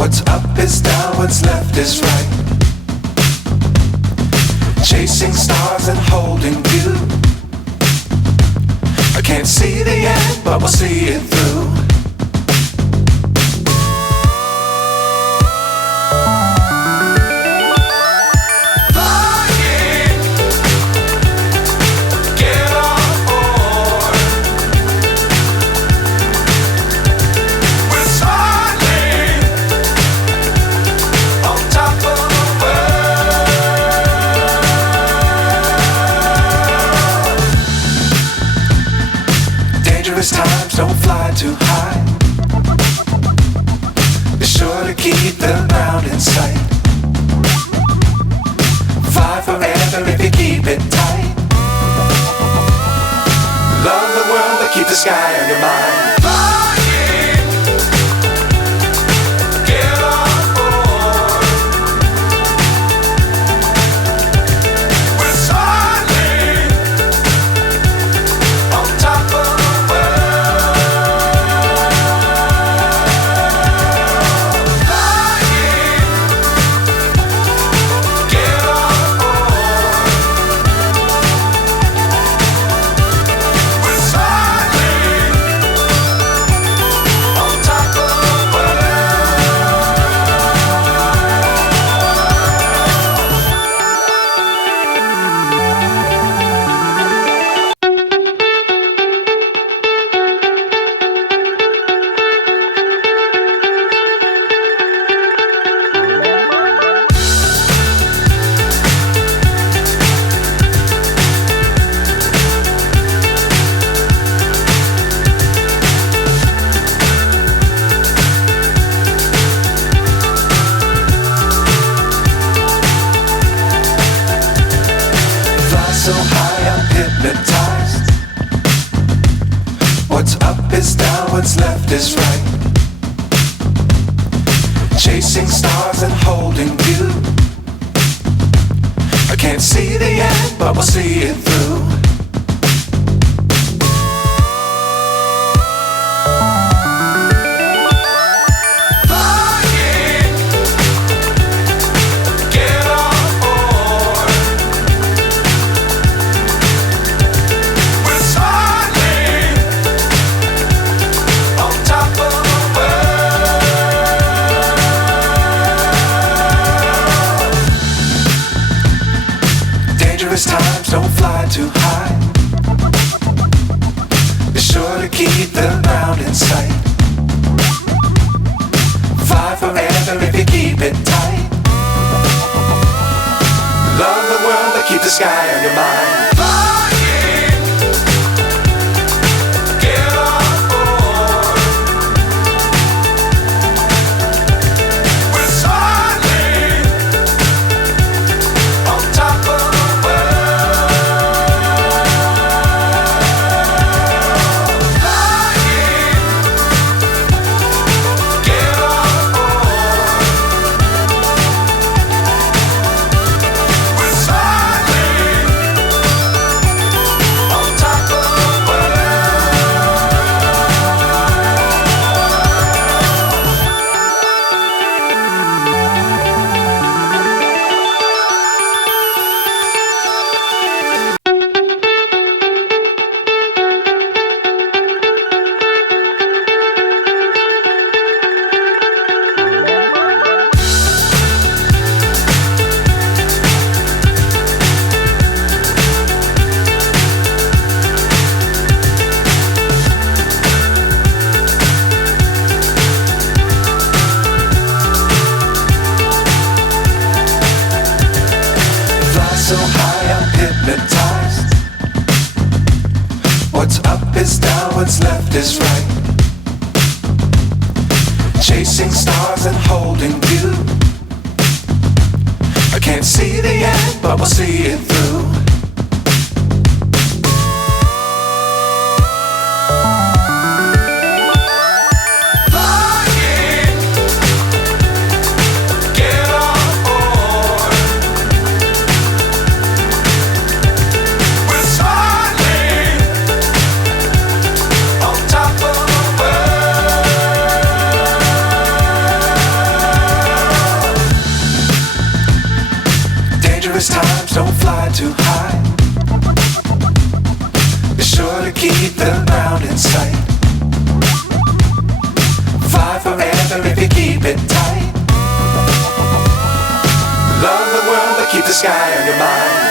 What's up is down, what's left is right. Chasing stars and holding you. I can't see the end, but we'll see it through. Times don't fly too high. Be sure to keep the ground in sight. Fly forever if you keep it tight. Love the world but keep the sky on your mind. So high I'm hypnotized. What's up is down, what's left is right. Chasing stars and holding you. I can't see the end, but we'll see it through. Times don't fly too high. Be sure to keep the ground in sight. Fly forever if you keep it tight. Love the world but keep the sky on your mind. So high I'm hypnotized. What's up is down, what's left is right. Chasing stars and holding you. I can't see the end, but we'll see it through. too high. Be sure to keep the ground in sight. Fly forever if you keep it tight. Love the world but keep the sky on your mind.